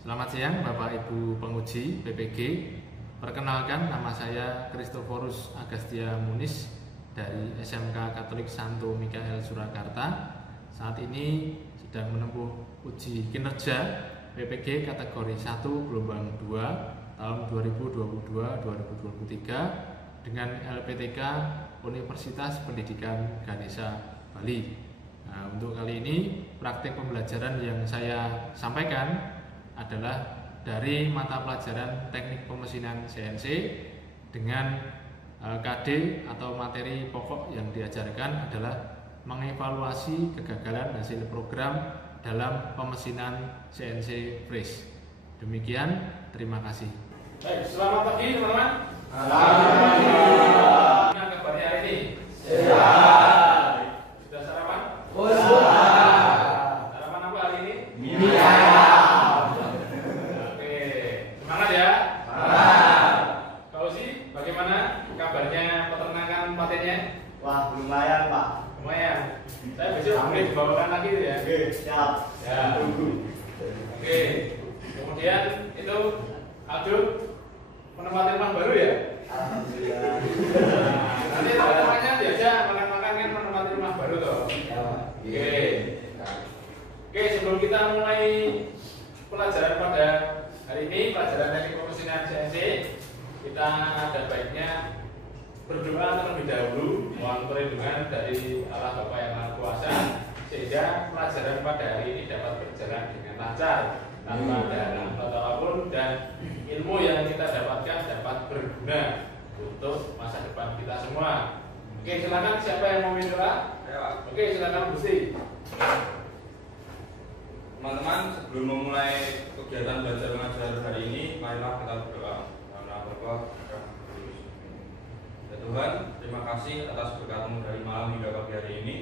Selamat siang Bapak Ibu penguji PPG. Perkenalkan, nama saya Christophorus Agastya Munis dari SMK Katolik Santo Mikael Surakarta. Saat ini sedang menempuh uji kinerja PPG kategori 1 gelombang 2 tahun 2022-2023 dengan LPTK Universitas Pendidikan Ganesha Bali. Nah, untuk kali ini praktik pembelajaran yang saya sampaikan adalah dari mata pelajaran teknik pemesinan CNC dengan KD atau materi pokok yang diajarkan adalah mengevaluasi kegagalan hasil program dalam pemesinan CNC Freeze. Demikian, terima kasih. Baik, selamat pagi teman-teman. Gimana kabarnya hari ini? Sehat. Sudah sarapan? Sudah. Sarapan apa hari ini? Mie ayam. Oke, semangat ya. Semangat. Pak Usi, bagaimana kabarnya peternakan patennya? Wah, lumayan Pak. Lumayan. Saya besok boleh dibawakan lagi ya. Oke, siap. Ya. Tunggu. Oke. Kemudian itu Aldo menempati rumah baru ya? Alhamdulillah. Nah, nanti teman-temannya diajak makan-makan kan menempati rumah baru toh. Oke. Oke, sebelum kita mulai pelajaran pada hari ini, pelajaran teknik pemesinan CNC, kita ada baiknya berdoa terlebih dahulu, mohon perlindungan dari Allah Bapa yang Maha Kuasa, sehingga pelajaran pada hari ini dapat berjalan dengan lancar tanpa ada halangan apapun, dan ilmu yang kita dapatkan dapat berguna untuk masa depan kita semua. Oke, silakan siapa yang mau berdoa? Oke, silakan Gusti. Teman-teman, sebelum memulai kegiatan belajar mengajar hari ini, marilah kita berdoa. Ya Tuhan, terima kasih atas berkat-Mu dari malam hingga pagi hari ini.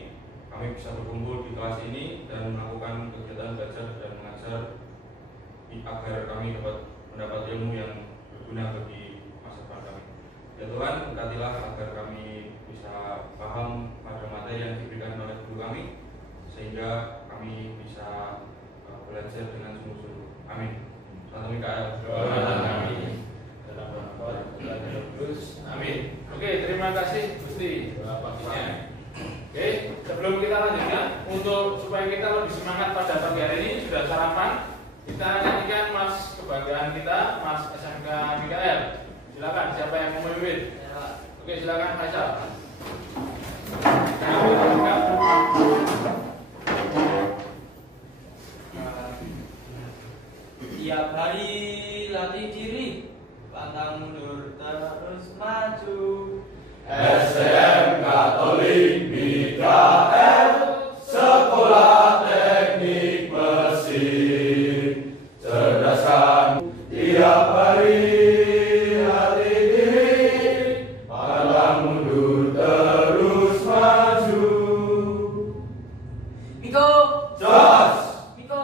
Kami bisa berkumpul di kelas ini dan melakukan kegiatan belajar dan mengajar agar kami dapat mendapat ilmu yang berguna bagi masa depan kami. Ya Tuhan, berkatilah agar kami bisa paham pada materi yang diberikan oleh guru kami, sehingga kami bisa belajar dengan sungguh-sungguh. Amin. Santo Mikael. Amin. Oke, terima kasih Gusti paginya. Oke, sebelum kita lanjutkan, untuk supaya kita lebih semangat pada pagi hari ini, sudah sarapan, kita nyanyikan Mas kebanggaan kita, Mas SMK Mikael. Silakan, siapa yang mau memimpin? Oke, silakan Faisal. Tiap hari latih diri, pantang mundur terus maju. STM Katolik Mikael, Sekolah Teknik Mesin. Cerdaskan tiap hari hati diri, pantang mundur terus maju. Miko, Jos, Miko.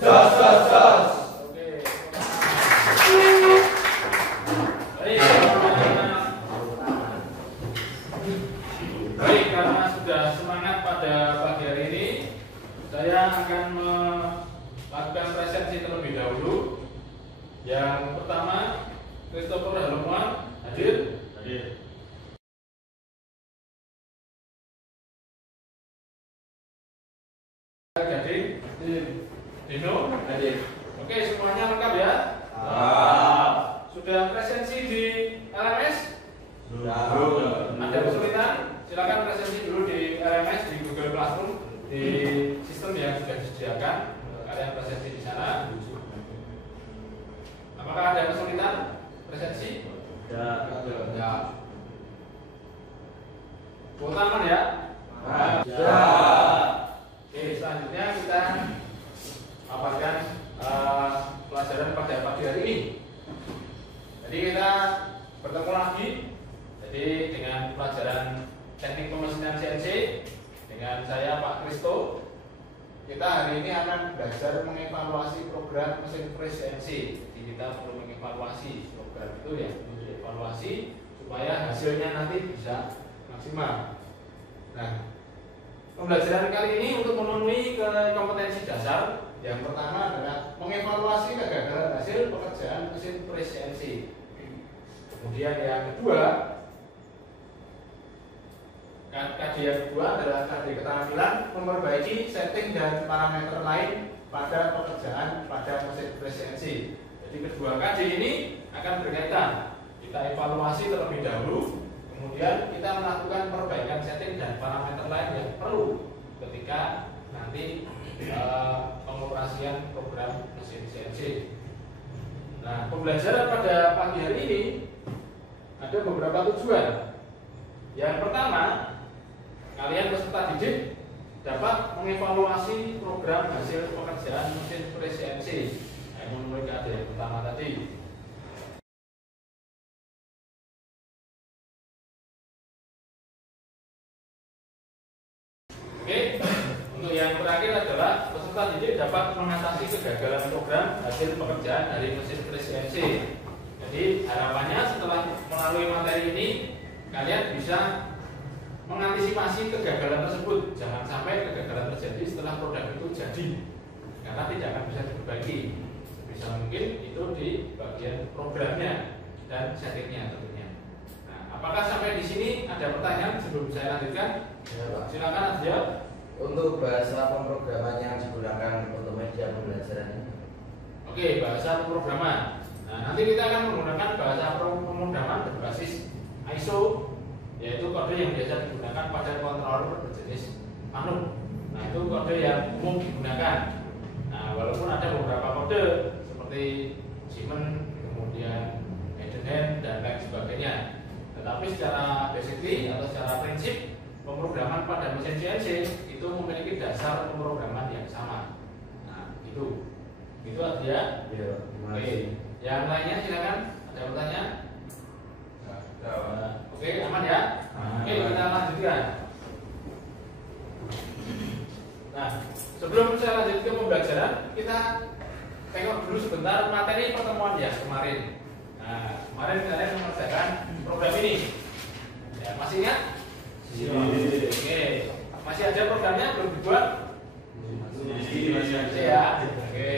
jos, jos, jos. Oke. Baik, karena sudah semangat pada pagi hari ini, saya akan melakukan presensi terlebih dahulu. Yang pertama, Christopher Halomuan hadir. Gading, Dino hadir. Oke, semuanya lengkap ya? Sudah presensi di LMS? Ada kesulitan? Silakan presensi dulu di LMS, di Google Classroom, di sistem yang sudah disediakan. Kalian presensi di sana. Apakah ada kesulitan presensi? Ya. Kuota aman ya? Oke, selanjutnya kita paparkan pelajaran pada pagi hari ini. Jadi kita bertemu lagi. Jadi dengan pelajaran teknik pemesinan CNC dengan saya Pak Kristo. Kita hari ini akan belajar mengevaluasi program mesin freeze CNC. Jadi kita perlu mengevaluasi program itu ya, dievaluasi supaya hasilnya nanti bisa maksimal. Nah, pembelajaran kali ini untuk memenuhi kompetensi dasar, yang pertama adalah mengevaluasi mengevaluasi kegagalan hasil pekerjaan mesin pres CNC. Kemudian yang kedua, KD yang kedua adalah KD keterampilan memperbaiki setting dan parameter lain pada pekerjaan pada mesin pres CNC. Jadi kedua KD ini akan berkaitan. Kita evaluasi terlebih dahulu, kemudian kita melakukan perbaikan setting dan parameter lain yang perlu ketika nanti pengoperasian program mesin CNC. Nah, pembelajaran pada pagi hari ini ada beberapa tujuan. Yang pertama, kalian peserta didik dapat mengevaluasi program hasil pekerjaan mesin pres CNC. Yang memenuhi KD yang pertama tadi. Oke, untuk yang terakhir adalah peserta didik dapat mengatasi kegagalan program hasil pekerjaan dari mesin pres CNC. Jadi harapannya setelah melalui materi ini kalian bisa mengantisipasi kegagalan tersebut. Jangan sampai kegagalan terjadi setelah produk itu jadi, karena tidak akan bisa diperbaiki. Bisa mungkin itu di bagian programnya dan settingnya tentunya. Nah, apakah sampai di sini ada pertanyaan sebelum saya lanjutkan? Ya, Pak. Silakan Adya. Untuk bahasa pemrograman yang digunakan untuk media pembelajaran ini. Oke, bahasa pemrograman. Nah, nanti kita akan menggunakan bahasa pemrograman berbasis ISO, yaitu kode yang biasa digunakan pada controller berjenis ANUC. Nah, itu kode yang umum digunakan. Nah, walaupun ada beberapa kode seperti Siemens, kemudian Edenred dan lain sebagainya, tetapi secara basically atau secara prinsip pemrograman pada mesin CNC itu memiliki dasar pemrograman yang sama. Nah, itu aja. Ya, Oke, yang lainnya silakan. Ada pertanyaan? Oke, aman ya? Oke, kita lanjutkan. Nah, sebelum saya lanjut ke pembelajaran, kita tengok dulu sebentar materi pertemuan ya kemarin. Nah, kemarin kalian mengerjakan program ini. Ya, masih ingat? Oke, masih ada programnya belum dibuat? Masih ada ya. Oke.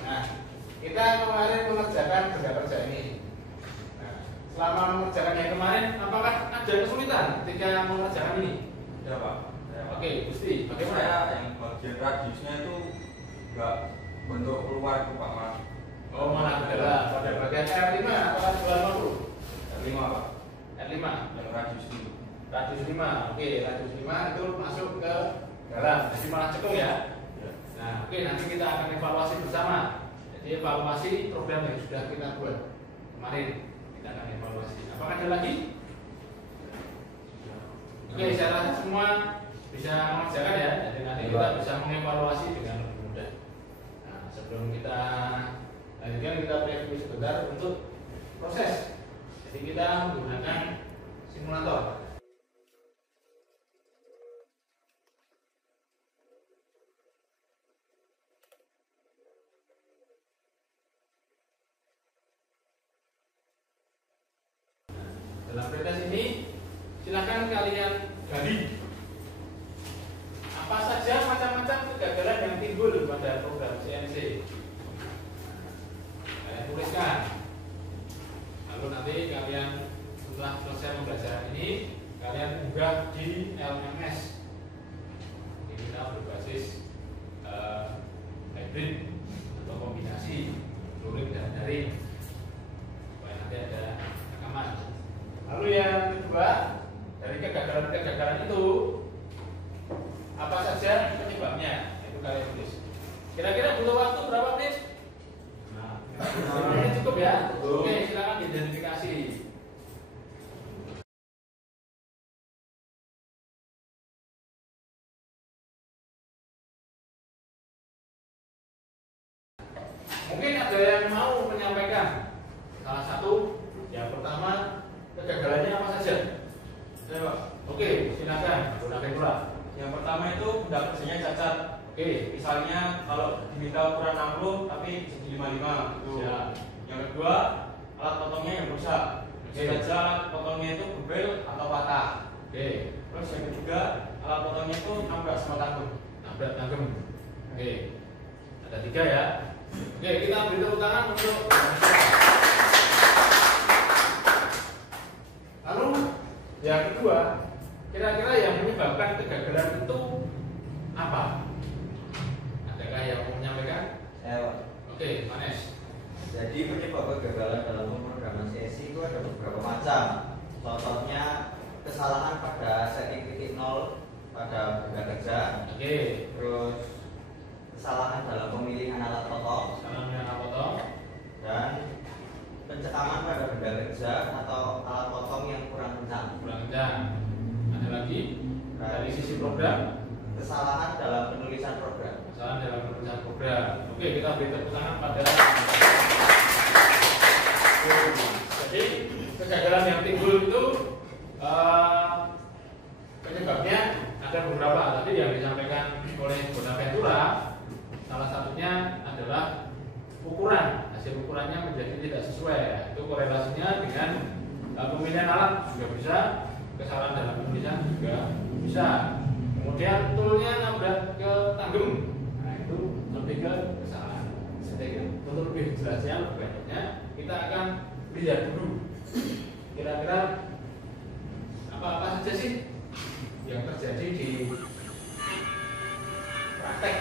Nah, kita kemarin mengerjakan kerja ini. Nah, selama mengerjakan yang kemarin, apakah ada kesulitan ketika mengerjakan ini? Ya Pak. Oke, Gusti, bagaimana? Saya yang bagian radiusnya itu enggak bentuk keluar itu Pak Mas. Oh, malah adalah pada bagian R5 atau R50? R5 Pak. R5 Yang radius itu. radius 5. Oke, radius 5 itu masuk ke dalam, jadi malah cekung ya. Nah, oke, nanti kita akan evaluasi bersama. Jadi evaluasi program yang sudah kita buat kemarin, kita akan evaluasi. Apakah ada lagi? Oke, saya rasa semua bisa mengerjakan ya. Jadi nanti kita bisa mengevaluasi dengan lebih mudah. Nah, sebelum kita lanjutkan, kita preview sebentar untuk proses. Jadi kita menggunakan simulator. Dalam pretest ini silakan kalian gali apa saja macam-macam kegagalan yang timbul pada program CNC. Kalian tuliskan. Lalu nanti kalian setelah selesai pembelajaran ini kalian unggah di LMS. Ini kita berbasis hybrid atau kombinasi luring dan daring supaya nanti ada rekaman. Lalu yang kedua, dari kegagalan itu apa saja penyebabnya? Itu kalian tulis. Kira-kira butuh waktu berapa menit? Nah, 5 menit cukup ya? Oke, silakan diidentifikasi. Mungkin ada yang mau menyampaikan salah satu. Yang pertama, kegagalannya apa saja? Oke, silakan. Yang pertama itu benda kerjanya cacat. Oke, Misalnya kalau diminta ukuran 60 tapi jadi 55 gitu. siap. Yang kedua, alat potongnya yang rusak. Oke. Sengaja alat potongnya itu bebel atau patah. Oke, Terus yang ketiga, alat potongnya itu nabrak sama tanggung. nabrak tangkem. Oke, ada 3 ya. Oke, kita beri tepuk tangan untuk. Lalu yang kedua, kira-kira yang menyebabkan kegagalan itu apa? Adakah yang mau menyampaikan? Saya. Oke, Manes. Jadi penyebab kegagalan dalam pemrograman CSI itu ada beberapa macam. Contohnya kesalahan pada setting titik nol pada benda kerja. Oke. Terus kesalahan dalam pemilihan alat potong. Salam dengan alat potong. Dan pencekaman pada benda kerja atau alat potong yang kurang kencang. Kurang kencang. Ada lagi dari sisi program. Kesalahan dalam penulisan program. Kesalahan dalam penulisan program. Oke, kita beri tepuk tangan pada. Jadi kegagalan yang timbul itu penyebabnya ada beberapa. Tadi yang disampaikan oleh Bonaventura, salah satunya adalah ukuran. Hasil ukurannya menjadi tidak sesuai. Itu korelasinya dengan pemilihan alat juga bisa, kesalahan dalam penulisan juga bisa. Kemudian toolnya nabrak ke tanggung, nah itu lebih ke kesalahan. Untuk lebih jelasnya, lebih banyaknya kita akan lihat dulu kira-kira apa saja sih yang terjadi di praktek.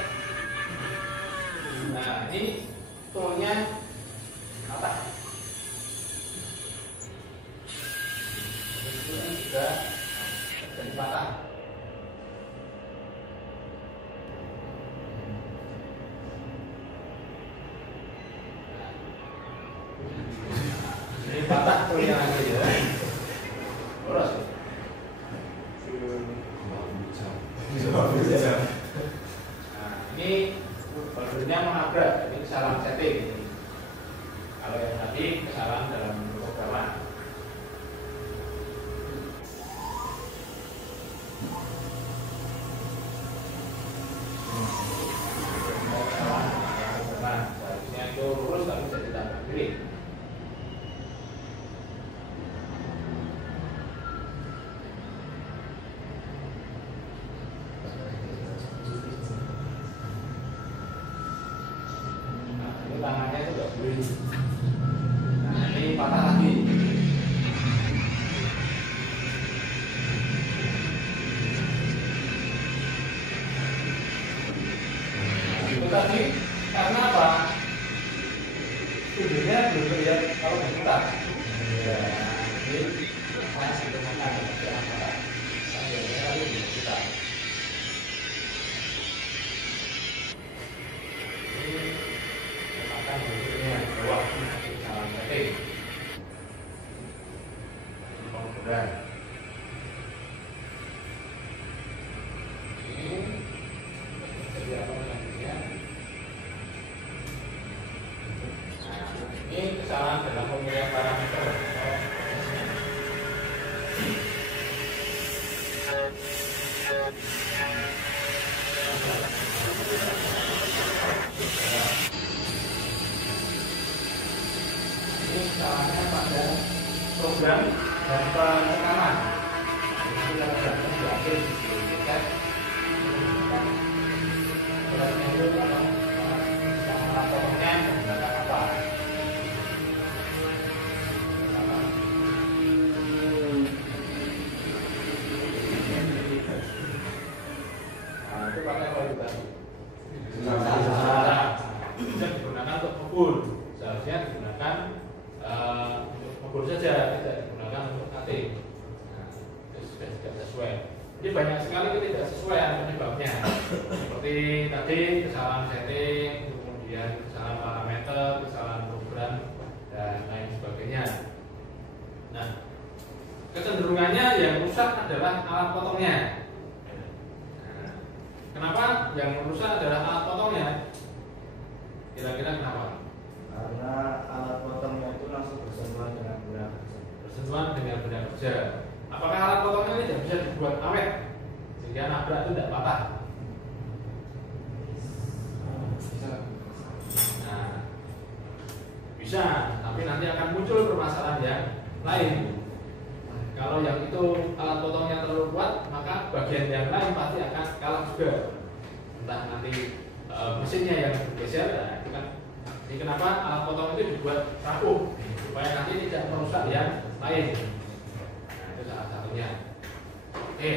Nah ini toolnya apa? Ini juga terjadi patah. Ini patah tuh yang ada ya. Boros. Nah, ini barunya menabrak, ini kesalahan setting. Kalau yang tadi kesalahan dalam pemrograman. Kesalahan dalam pemrograman. Seharusnya itu lurus tapi jadi tabrak kiri. Tangannya itu nggak boleh. Nah ini patah lagi. Nah, itu tadi karena apa? Studionya belum terlihat kalau berputar. Ya, ini masih berputar. Jangan patah. Sambilnya lalu berputar. Berikutnya bawah kesalahan setting penggunaan. Ini jadi apa namanya? Nah, ini kesalahan dalam pemilihan parameter. Ini kesalahannya pada program dan penekanan. Ini kita akan diambil di tiket. Beratnya itu apa? Laporannya menggunakan apa? Nah, itu pakai kualitas. Bisa digunakan untuk pukul. Seharusnya digunakan untuk pukul saja, tidak digunakan untuk cutting. Nah, itu sudah tidak sesuai. Jadi banyak sekali ketidaksesuaian penyebabnya. Seperti tadi kesalahan setting, kemudian kesalahan parameter, kesalahan program dan lain sebagainya. Nah, kecenderungannya yang rusak adalah alat potongnya. Nah, kenapa yang rusak adalah alat potongnya? Kira-kira kenapa? Karena alat potongnya itu langsung bersentuhan dengan benda kerja. Bersentuhan dengan benda kerja. Apakah alat potongnya ini tidak bisa dibuat awet sehingga nabrak itu tidak patah? Bisa. Nah, bisa, tapi nanti akan muncul permasalahan yang lain. Kalau yang itu alat potongnya terlalu kuat, maka bagian yang lain pasti akan kalah juga. Entah nanti mesinnya yang bergeser, nah itu kan Jadi kenapa alat potong itu dibuat rapuh supaya nanti tidak merusak yang lain. Nah, itu salah satunya. Oke,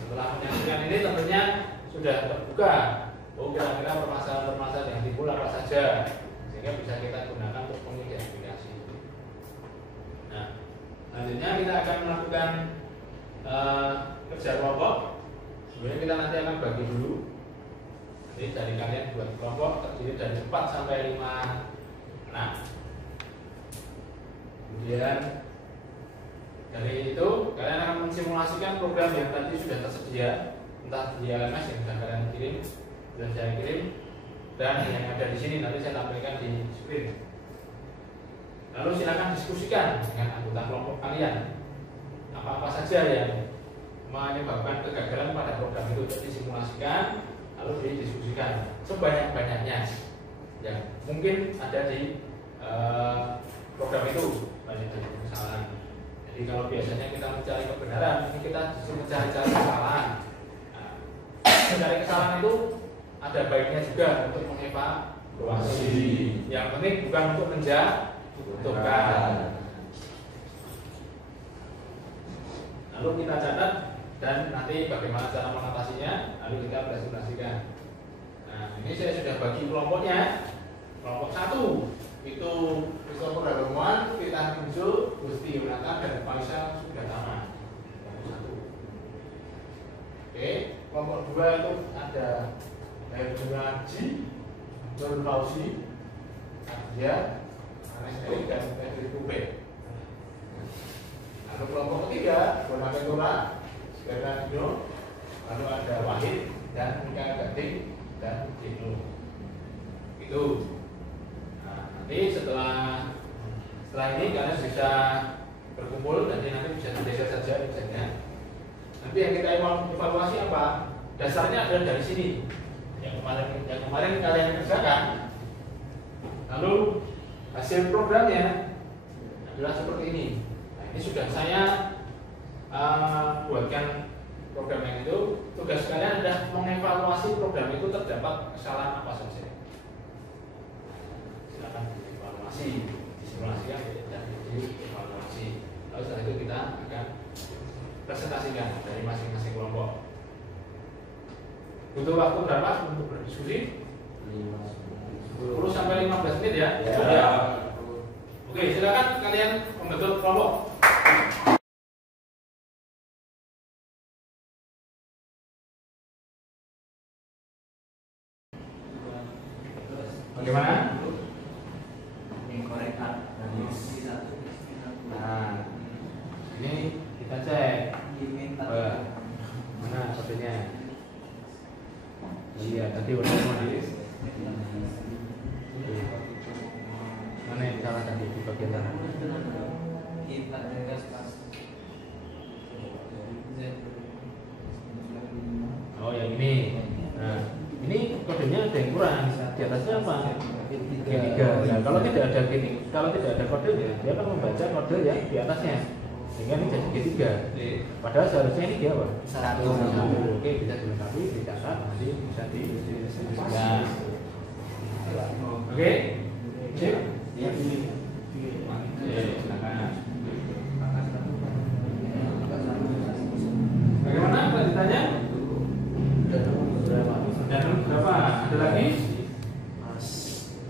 setelah penyaksian ini tentunya sudah terbuka. Oh, kira-kira permasalahan-permasalahan yang timbul apa saja, sehingga bisa kita gunakan untuk mengidentifikasi. Nah, selanjutnya kita akan melakukan kerja kelompok. Sebenarnya kita nanti akan bagi dulu. Jadi dari kalian buat kelompok terdiri dari 4 sampai 5 anak. Kemudian dari itu kalian akan mensimulasikan program yang tadi sudah tersedia, entah di LMS yang sudah kalian kirim, sudah saya kirim, dan yang ada di sini nanti saya tampilkan di screen. Lalu silakan diskusikan dengan anggota kelompok kalian apa-apa saja yang menyebabkan kegagalan pada program itu, disimulasikan lalu didiskusikan sebanyak-banyaknya yang mungkin ada di program itu, banyak dari kesalahan. Jadi kalau biasanya kita mencari kebenaran, ini kita mencari-cari kesalahan. Nah, mencari kesalahan itu ada baiknya juga untuk mengevaluasi. Yang penting bukan untuk menjatuhkan. Lalu kita catat dan nanti bagaimana cara mengatasinya, lalu kita presentasikan. Nah, ini saya sudah bagi kelompoknya. Kelompok 1 itu Christopher Darmawan, Firman Muncul, Gusti Yonatan, dan Faisal Sugatama. Kelompok 1. Oke, kelompok 2 itu ada Herjungaji, Nur Fauzi, Nadia, Anes Erik, dan Fedri Kube. Lalu kelompok 3 Bonaventura, Bernardino, lalu ada Wahid dan Mika Gading dan Dino. Itu. Nah, nanti setelah ini kalian bisa berkumpul dan nanti bisa digeser saja misalnya. Nanti yang kita evaluasi apa? Dasarnya adalah dari sini. Yang kemarin kalian kerjakan. Lalu hasil programnya adalah seperti ini. Nah, ini sudah saya buatkan program yang itu. Tugas kalian adalah mengevaluasi program itu terdapat kesalahan apa saja. Silakan dievaluasi, disimulasikan dan dievaluasi. Lalu setelah itu kita akan presentasikan dari masing-masing kelompok. Butuh waktu berapa untuk berdiskusi? 10 sampai 15 menit ya. Ya. Oke, silakan kalian membentuk kelompok. Bagaimana? Nah, ini kita cek. Mana kodenya? Iya, tadi udah nulis. Mana yang salah tadi di bagian sana? Oh, yang ini. Nah, ini kodenya ada yang kurang. Di atasnya apa? G3. Nah, kalau tidak ada kode, dia akan membaca kode yang di atasnya. Sehingga ini jadi G3. Padahal seharusnya ini dia apa? 1. Oke, bisa dilengkapi, dicatat, nanti bisa didiskusikan. Oke. Sip. Silakan. Bagaimana kelanjutannya? Dan berapa? Ada lagi?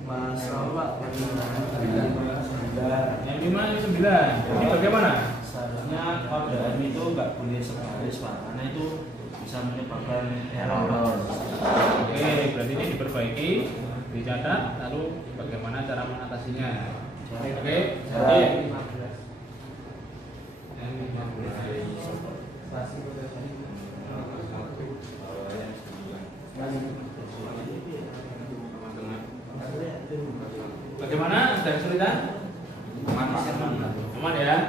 Mas Pak, yang 5 ini 9. Ini bagaimana? seharusnya orderan itu nggak boleh sebaris Pak, karena itu bisa menyebabkan error. Oke, berarti ini diperbaiki, dicatat, lalu bagaimana cara mengatasinya? Oke, jadi bagaimana? Ada kesulitan? Aman ya?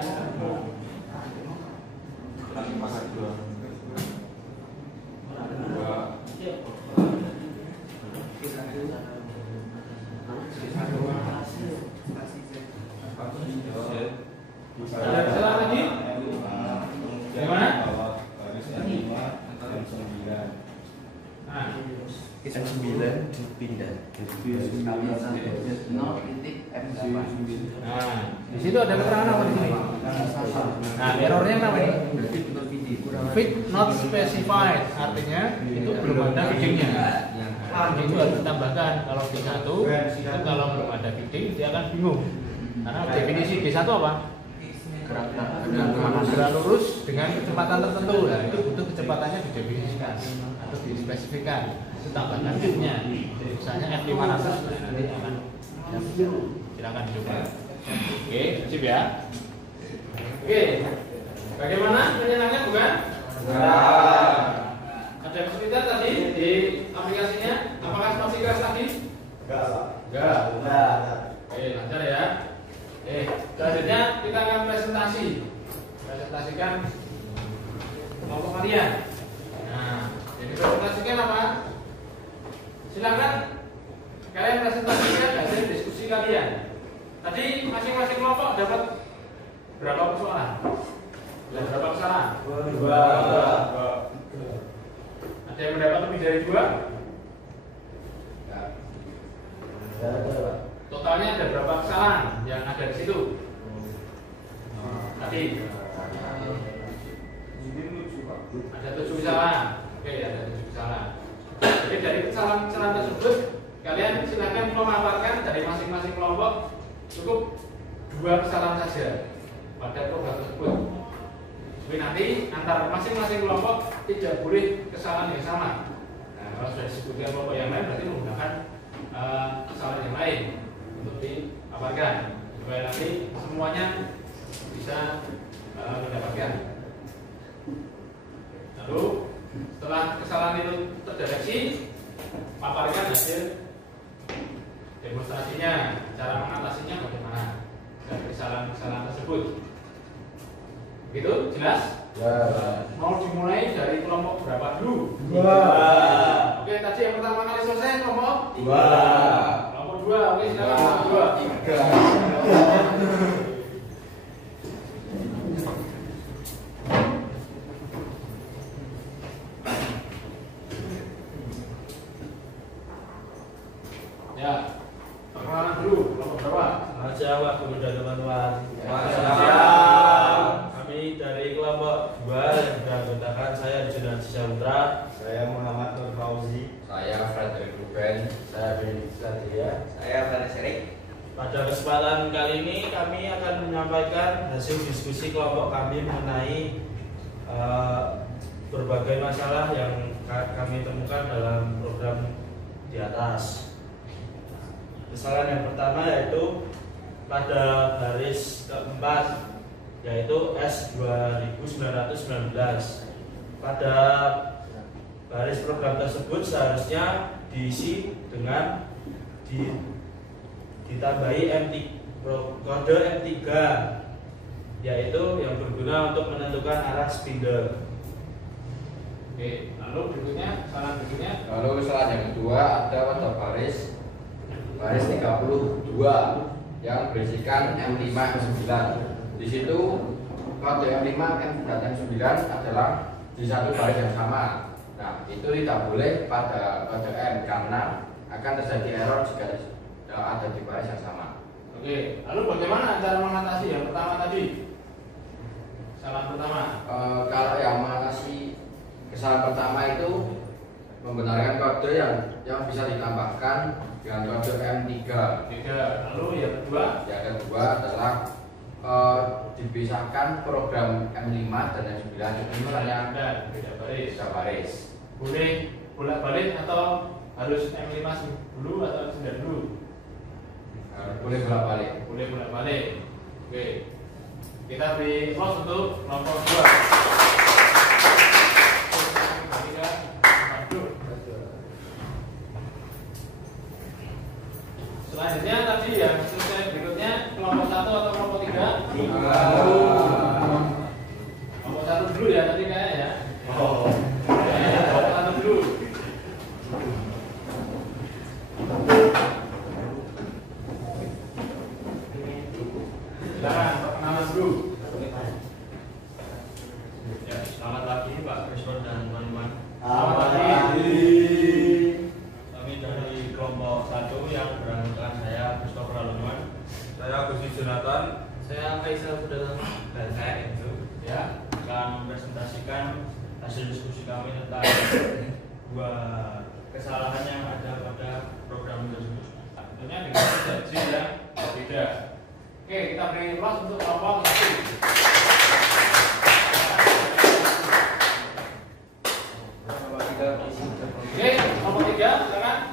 Ada kesalahan lagi? Bagaimana? Kita 9 dipindah. Nah, di situ ada keterangan apa di sini? Nah, errornya apa ini? Fit not specified, artinya itu belum ada feedingnya. Itu harus ditambahkan. Kalau D1 itu kalau belum ada feeding dia akan bingung. Karena definisi D1 apa? Gerak lurus dengan kecepatan tertentu. Nah, itu butuh kecepatannya didefinisikan atau dispesifikan. Itu tambahkan feednya. Misalnya F500, nanti akan silakan dicoba. Oke, sip ya. Oke, bagaimana menyenangkan bukan? Ada kesulitan tadi di aplikasinya? Apakah masih keras tadi? Enggak. Oke, lancar ya. Selanjutnya kita akan presentasikan kelompok kalian. Nah, jadi presentasikan apa? Silakan kalian presentasikan hasil diskusi kalian. Tadi masing-masing kelompok dapat berapa persoalan? Dan berapa kesalahan? 2. Ada yang mendapat lebih dari 2? Totalnya ada berapa kesalahan yang ada di situ? Tadi ada 7 kesalahan. Oke, ada 7 kesalahan. Jadi dari kesalahan-kesalahan tersebut kalian silakan memaparkan dari masing-masing kelompok cukup 2 kesalahan saja pada program tersebut. Jadi nanti antar masing-masing kelompok tidak boleh kesalahan yang sama. Nah, kalau sudah disebutkan kelompok yang lain berarti menggunakan kesalahan yang lain untuk dipaparkan supaya nanti semuanya bisa mendapatkan. Lalu setelah kesalahan itu terdeteksi, paparkan hasil demonstrasinya, cara mengatasinya bagaimana dari kesalahan-kesalahan tersebut. Begitu? Jelas? Ya. Mau dimulai dari kelompok berapa dulu? 2. Oke, tadi yang pertama kali selesai kelompok 2. Kelompok 2, oke silakan kelompok 2. Ya, perkenalan dulu, kelompok berapa? Selamat siang Pak Guru dan teman-teman. Kami dari kelompok 2 yang beranggotakan saya Junan Cisaputra, Saya Muhammad Nur Fauzi. Saya Frederick Ruben. saya Benny Satria. Saya Faris Erik. Pada kesempatan kali ini kami akan menyampaikan hasil diskusi kelompok kami mengenai berbagai masalah yang kami temukan dalam program di atas. Kesalahan yang pertama yaitu pada baris keempat, yaitu S2919. Pada baris program tersebut seharusnya diisi dengan ditambahi kode M3, yaitu yang berguna untuk menentukan arah spindle. Oke, lalu berikutnya, kesalahan berikutnya. Lalu kesalahan yang kedua ada pada baris 32 yang berisikan M5 M9. Di situ kode M5 dan M9 adalah di satu baris yang sama. Nah, itu tidak boleh pada kode M karena akan terjadi error jika ada di baris yang sama. Oke, lalu bagaimana cara mengatasi yang pertama tadi? Kesalahan pertama. Kalau yang mengatasi kesalahan pertama itu membenarkan kode yang bisa ditambahkan dengan kode M3. Lalu yang kedua. Yang kedua adalah dipisahkan program M5 dan M9 misalnya beda baris. beda baris. Boleh bolak-balik atau harus M5 dulu atau M9 dulu? Boleh bolak-balik. Boleh bolak-balik. Oke. Kita beri applause untuk kelompok 2. Selanjutnya tadi yang selesai berikutnya kelompok 1 atau kelompok 3? Kelompok 1 dulu ya tadi kayaknya ya. Kelompok 1 dulu. Silakan perkenalan dulu. Ya, selamat pagi Pak Kriston dan teman-teman. Selamat pagi. Kami dari kelompok 1 yang Saya Gusti Jonathan. Saya Faisal Sudah dan saya Enzo Ya. akan mempresentasikan hasil diskusi kami tentang dua kesalahan yang ada pada program tersebut. Tentunya dengan janji yang berbeda. Oke, kita beri ruang untuk kelompok 1. Oke, kelompok 3, silakan.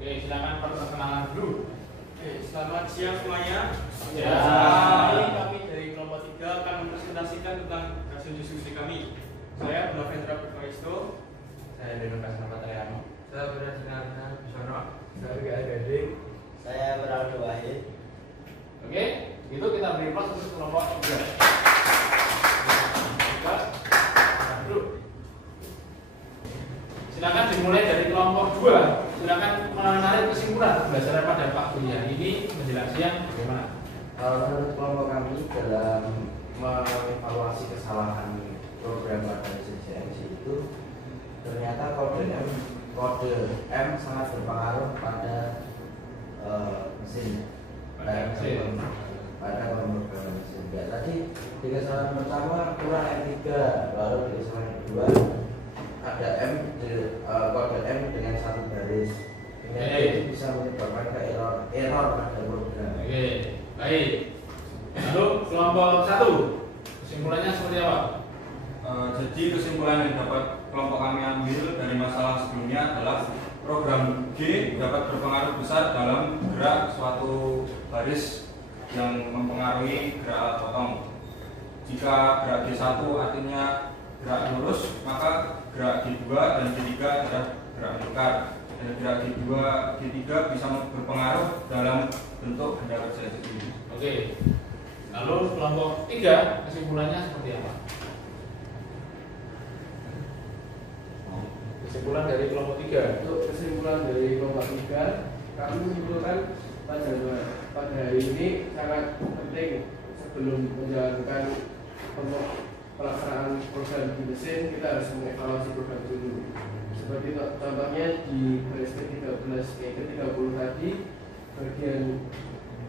Oke, silakan perkenalan dulu. Selamat siang semuanya. Ya. Hari ini kami dari kelompok 3 akan mempresentasikan tentang hasil diskusi kami. Saya Bonavendra Purwaisto. Saya Dino Kasnapa Triano. Saya Berdasarkan Bisono. Saya Gaya Gading. Saya Beraldo Wahid. Oke, itu kita beri ruang untuk kelompok 3. Dulu. Silakan dimulai dari kelompok 2. Silakan menarik kesimpulan berdasarkan pada Pak kuliah ini menjelang siang bagaimana? Menurut kelompok kami dalam mengevaluasi kesalahan program pada CCMC itu ternyata kode M sangat berpengaruh pada mesin pada pemrograman mesin. Ya, tadi di kesalahan pertama kurang M3, lalu di kesalahan kedua ada kode M dengan satu garis. Ini bisa menyebabkan error pada program. Oke, baik. Lalu kelompok 1 kesimpulannya seperti apa? Jadi kesimpulan yang dapat kelompok kami ambil dari masalah sebelumnya adalah program G dapat berpengaruh besar dalam gerak suatu baris yang mempengaruhi gerak alat potong. Jika gerak G1 artinya gerak lurus, maka gerak G2 dan G3 adalah gerak melingkar. Dan gerak G2, G3 bisa berpengaruh dalam bentuk benda kerja itu sendiri. Oke. Lalu kelompok 3 kesimpulannya seperti apa? Kesimpulan dari kelompok 3. Untuk kesimpulan dari kelompok 3, kami menyimpulkan pada hari ini sangat penting sebelum menjalankan pelaksanaan program di mesin, kita harus mengevaluasi program dulu. Seperti contohnya di baris ke-30 tadi, bagian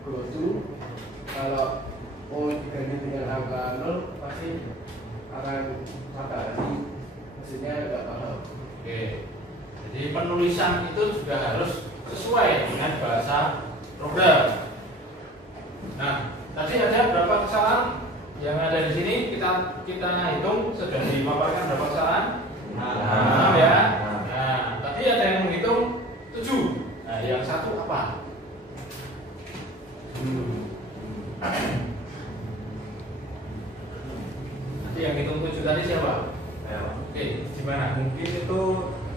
go to, kalau O diganti dengan angka 0 pasti akan patah, mesinnya nggak paham. Oke. Jadi penulisan itu juga harus sesuai dengan bahasa program. Nah, tadi ada berapa kesalahan yang ada di sini? Kita hitung, sudah dipaparkan berapa kesalahan? 6 ya. Nah, tadi ada yang menghitung 7. Nah, yang satu apa? Nanti yang hitung 7 tadi siapa? Oke, gimana? Mungkin itu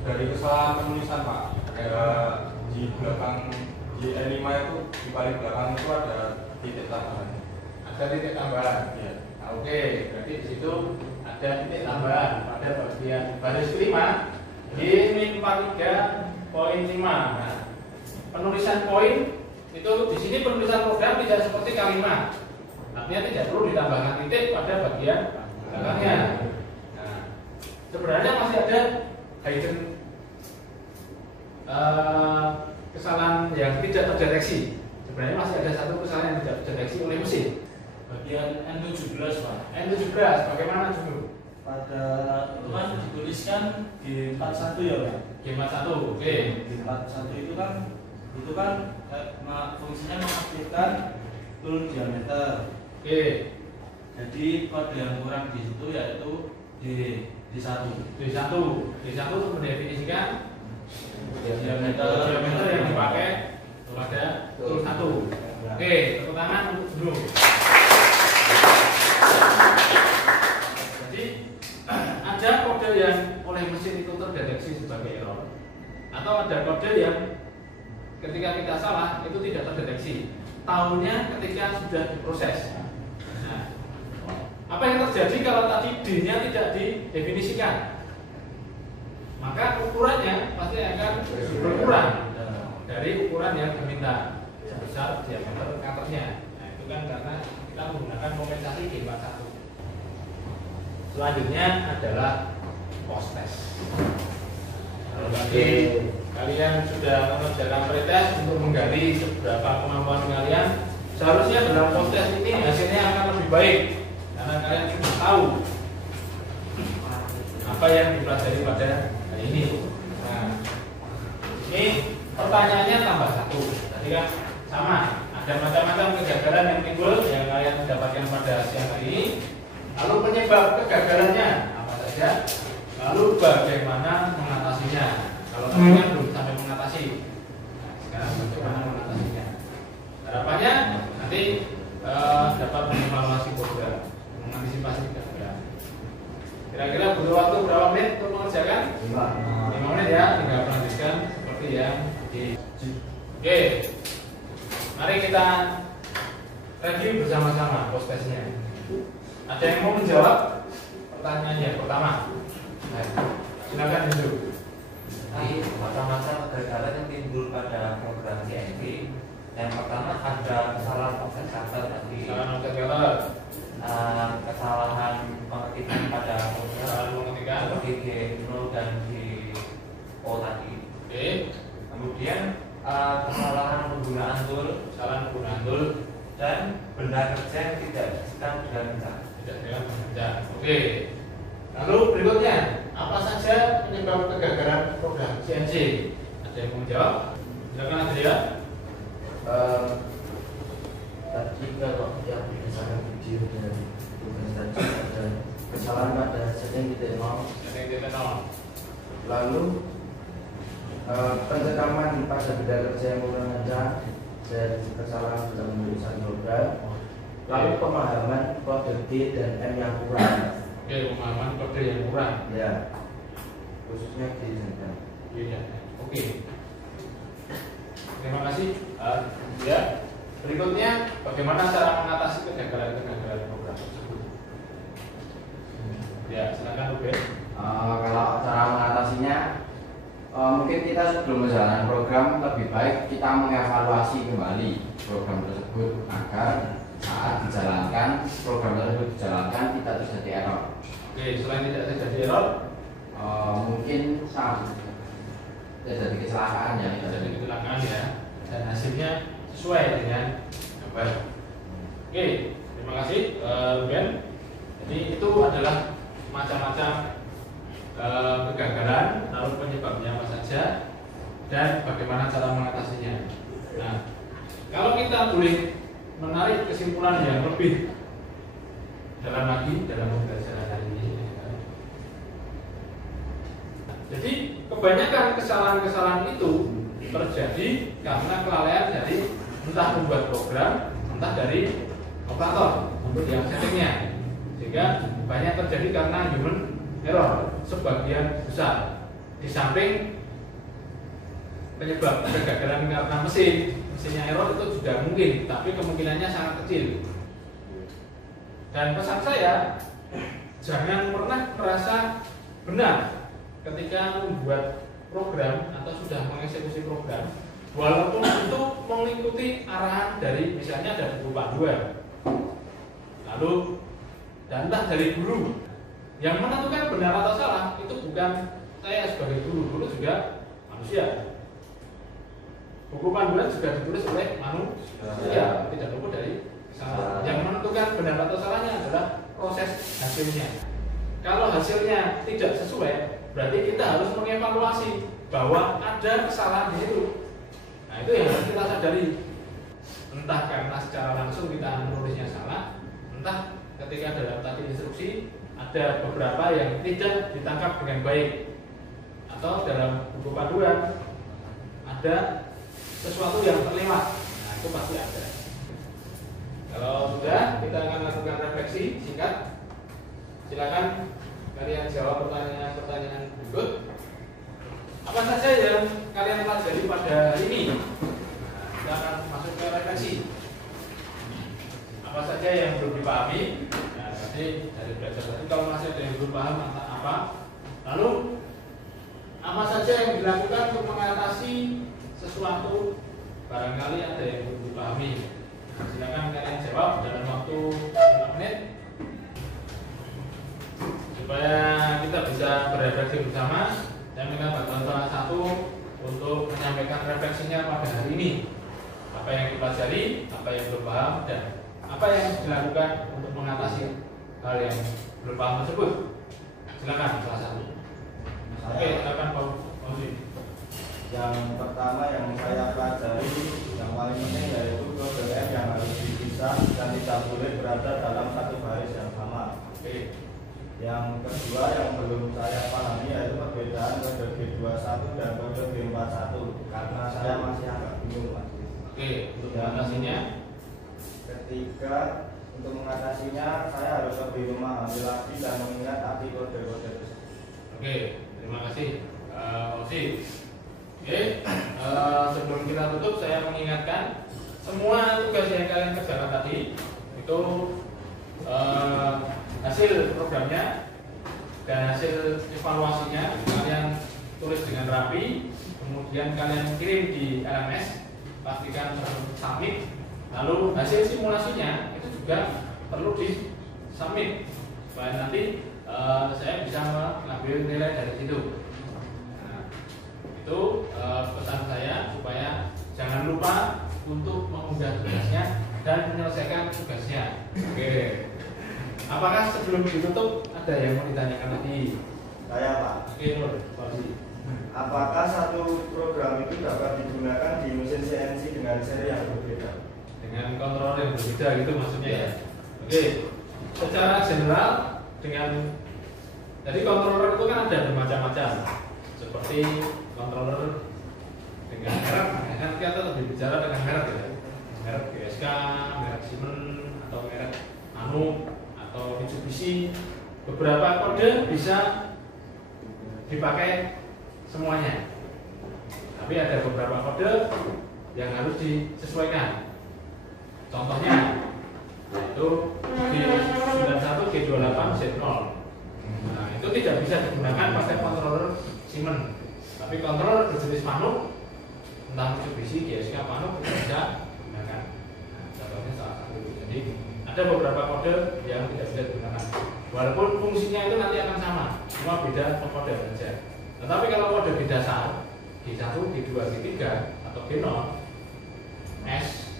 dari kesalahan penulisan Pak. Kayak di belakang G5 itu di paling belakang itu ada titik tambahan. Ada titik tambahan. Ya. Nah, oke, berarti di situ ada titik tambahan pada bagian baris kelima G-43.5. Nah, penulisan poin itu di sini penulisan program tidak seperti kalimat. Artinya tidak perlu ditambahkan titik pada bagian belakangnya. Nah, sebenarnya masih ada hidden kesalahan yang tidak terdeteksi. Sebenarnya masih ada satu kesalahan yang tidak terdeteksi oleh mesin. Bagian N17 Pak. N17 bagaimana dulu? Pada itu kan dituliskan G41 ya Pak. G41, oke. G41 itu kan fungsinya mengaktifkan tool diameter. Oke. Jadi kode yang kurang di situ yaitu D1. D1 itu mendefinisikan Diameter yang dipakai pada tool 1. Oke, tepuk tangan untuk dulu. Jadi ada kode yang oleh mesin itu terdeteksi sebagai error, atau ada kode yang ketika kita salah itu tidak terdeteksi. Tahunya ketika sudah diproses. Nah, apa yang terjadi kalau tadi D-nya tidak didefinisikan? Maka ukurannya pasti akan berkurang dari ukuran yang diminta. besar diameter cutter-nya. Nah, itu kan karena kita menggunakan kompensasi G41. Selanjutnya adalah post test. Kalau nanti kalian sudah mengerjakan pretest untuk menggali seberapa kemampuan kalian, seharusnya dalam post test ini hasilnya akan lebih baik karena kalian sudah tahu apa yang dipelajari pada hari ini. Nah, ini pertanyaannya tambah satu. Tadi kan sama, ada macam-macam kegagalan yang timbul yang kalian dapatkan pada siang hari ini. Lalu penyebab kegagalannya apa saja? Lalu bagaimana mengatasinya? Kalau tadi kan belum sampai mengatasi. Nah, sekarang bagaimana mengatasinya? Harapannya nanti dapat mengevaluasi program, mengantisipasi kegagalan. Kira-kira butuh waktu berapa menit untuk mengerjakan? 5 menit ya, tinggal melanjutkan seperti yang di. Oke, mari kita review bersama-sama post testnya. Ada yang mau menjawab pertanyaan yang pertama? Silakan dulu. Macam-macam kegagalan yang timbul pada program CNC. Yang pertama ada kesalahan offset cutter tadi. Kesalahan offset cutter. Kesalahan pengetikan pada program seperti G0 dan G0 tadi. Oke. Kemudian kesalahan penggunaan tool, dan benda kerja yang tidak disesuaikan dengan rencana. Tidak dengan rencana. Oke. Lalu berikutnya, apa saja penyebab kegagalan program CNC? Ada yang mau menjawab? Silakan Adria. Tadi kalau yang berdasarkan video dan tugas tadi ada kesalahan pada setting titik nol. Lalu pencekaman pada benda kerja yang kurang lancar dan kesalahan dalam menulisan program. Lalu pemahaman kode D dan M yang kurang. Oke, pemahaman kode yang kurang. Ya, khususnya di sana. Iya. Oke. Terima kasih. Ya. Berikutnya, bagaimana cara mengatasi kegagalan program tersebut? Ya, silakan Ruben. Kalau cara mengatasinya, mungkin kita sebelum menjalankan program lebih baik kita mengevaluasi kembali program tersebut agar saat dijalankan program tersebut dijalankan tidak terjadi error. Oke, selain tidak terjadi error, mungkin terjadi kecelakaan ya, terjadi kecelakaan ya, dan hasilnya sesuai dengan gambar. Oke, terima kasih Ruben. Jadi itu adalah macam-macam kegagalan, lalu penyebabnya apa saja, dan bagaimana cara mengatasinya. Nah, kalau kita boleh menarik kesimpulan yang lebih dalam lagi dalam pembelajaran hari ini. Jadi kebanyakan kesalahan-kesalahan itu terjadi karena kelalaian dari entah pembuat program, entah dari operator untuk yang settingnya, sehingga banyak terjadi karena human error sebagian besar. Di samping penyebab kegagalan karena mesinnya error itu juga mungkin, tapi kemungkinannya sangat kecil. Dan pesan saya, jangan pernah merasa benar ketika membuat program atau sudah mengeksekusi program, walaupun itu mengikuti arahan dari misalnya dari guru panduan, lalu dan entah dari guru. Yang menentukan benar atau salah itu bukan saya sebagai guru juga manusia. Buku panduan juga ditulis oleh manusia, tidak luput dari kesalahan. Yang menentukan benar atau salahnya adalah proses hasilnya. Kalau hasilnya tidak sesuai, berarti kita harus mengevaluasi bahwa ada kesalahan di situ. Nah, itu yang harus kita sadari. Entah karena secara langsung kita menulisnya salah, entah ketika dalam tadi instruksi ada beberapa yang tidak ditangkap dengan baik, atau dalam buku panduan ada sesuatu yang terlewat. Nah, itu pasti ada. Kalau sudah, kita akan lakukan refleksi singkat. Silakan kalian jawab pertanyaan-pertanyaan berikut. Apa saja yang kalian pelajari pada hari ini? Nah, kita akan masuk ke refleksi. Apa saja yang belum dipahami? Nah, tadi dari belajar tadi kalau masih ada yang belum paham apa? Lalu apa saja yang dilakukan untuk mengatasi sesuatu? Barangkali ada yang belum dipahami. Silakan kalian jawab dalam waktu 5 menit supaya kita bisa berefleksi bersama. Saya minta bantuan salah satu untuk menyampaikan refleksinya pada hari ini. Apa yang dipelajari, apa yang belum paham, dan apa yang dilakukan untuk mengatasi hal yang belum paham tersebut. Silakan salah satu. Oke, silakan Pak Fauzi. Yang pertama yang saya pelajari yang paling penting yaitu kode M yang harus dipisah dan tidak boleh berada dalam satu baris yang sama. Oke. Yang kedua yang belum saya pahami yaitu perbedaan kode G21 dan kode G41 karena saya masih agak bingung Mas. Oke, untuk mengatasinya. Ketiga, untuk mengatasinya saya harus lebih memahami lagi dan mengingat arti kode-kode tersebut. Oke, terima kasih Fauzi. Oke, sebelum kita tutup saya mengingatkan semua tugas yang kalian kerjakan tadi itu hasil programnya dan hasil evaluasinya kalian tulis dengan rapi, kemudian kalian kirim di LMS, pastikan submit. Lalu hasil simulasinya itu juga perlu di submit supaya nanti saya bisa mengambil nilai dari situ. Nah, itu pesan saya supaya jangan lupa untuk mengunggah tugasnya dan menyelesaikan tugasnya. Oke. Apakah sebelum ditutup ada yang mau ditanyakan lagi? Saya Pak. Oke, Nur. Fauzi. Apakah satu program itu dapat digunakan di mesin CNC dengan seri yang berbeda? Dengan kontrol yang berbeda gitu maksudnya ya. Oke. Secara general dengan jadi controller itu kan ada bermacam-macam. Seperti controller dengan merek, kan kita lebih bicara dengan merek ya. Merek GSK, merek Siemens atau merek Anu atau Mitsubishi. Beberapa kode bisa dipakai semuanya. Tapi ada beberapa kode yang harus disesuaikan. Contohnya itu G91, G28, Z0. Nah, itu tidak bisa digunakan pakai controller Siemens. Tapi controller berjenis Fanuc, entah Mitsubishi, GSK, Fanuc itu bisa digunakan. Nah, contohnya salah satu. Jadi ada beberapa kode yang tidak bisa digunakan. Walaupun fungsinya itu nanti akan sama, cuma beda kode saja. Tetapi kalau kode G dasar, G1, G2, G3 atau G0, S,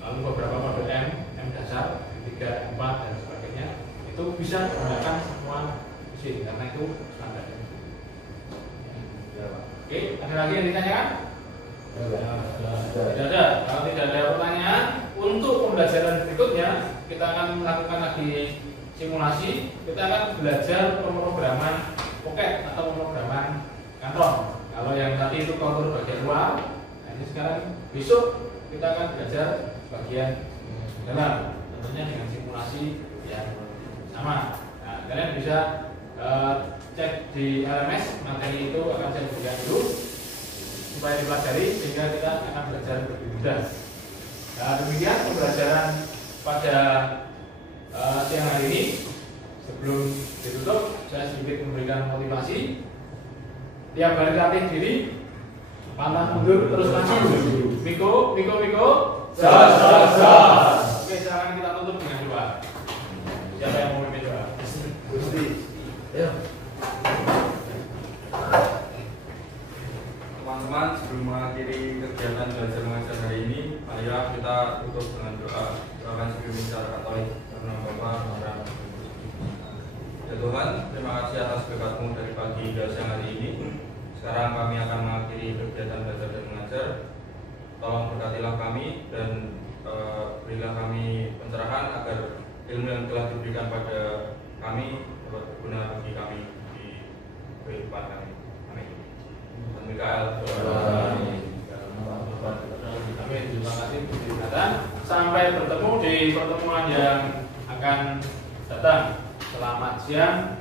lalu beberapa kode M, M dasar, G3, M4 dan sebagainya, itu bisa digunakan semua mesin karena itu standar. Oke, ada lagi yang ditanyakan? Tidak ada. Kalau tidak ada pertanyaan, untuk pembelajaran berikutnya kita akan melakukan lagi simulasi. Kita akan belajar pemrograman pocket atau pemrograman kantong. Kalau yang tadi itu kontur bagian luar, nah ini sekarang besok kita akan belajar bagian dalam, tentunya dengan simulasi yang sama. Nah, kalian bisa cek di LMS, materi itu akan saya berikan dulu supaya dipelajari sehingga kita akan belajar lebih mudah. Nah, demikian pembelajaran pada siang hari ini. Sebelum ditutup, saya sedikit memberikan motivasi. Tiap hari latih diri, pantang mundur terus maju. Miko. Jas. Oke, sekarang kita tutup dengan doa. Siapa yang mau memimpin doa? Gusti. Ya. Teman-teman, sebelum mengakhiri kegiatan belajar mengajar hari ini, marilah kita tutup dengan doa. Doakan sebelum secara Katolik karena Bapa dan ya Tuhan, terima kasih atas berkat-Mu dari pagi hingga siang hari ini. Sekarang kami akan mengakhiri kegiatan belajar dan mengajar. Tolong berkatilah kami dan berilah kami pencerahan agar ilmu yang telah diberikan pada kami dapat berguna bagi kami di kehidupan kami. Amin. Dan Mikael. Amin. Terima kasih Gusti Nathan. Sampai bertemu di pertemuan yang akan datang. Selamat siang.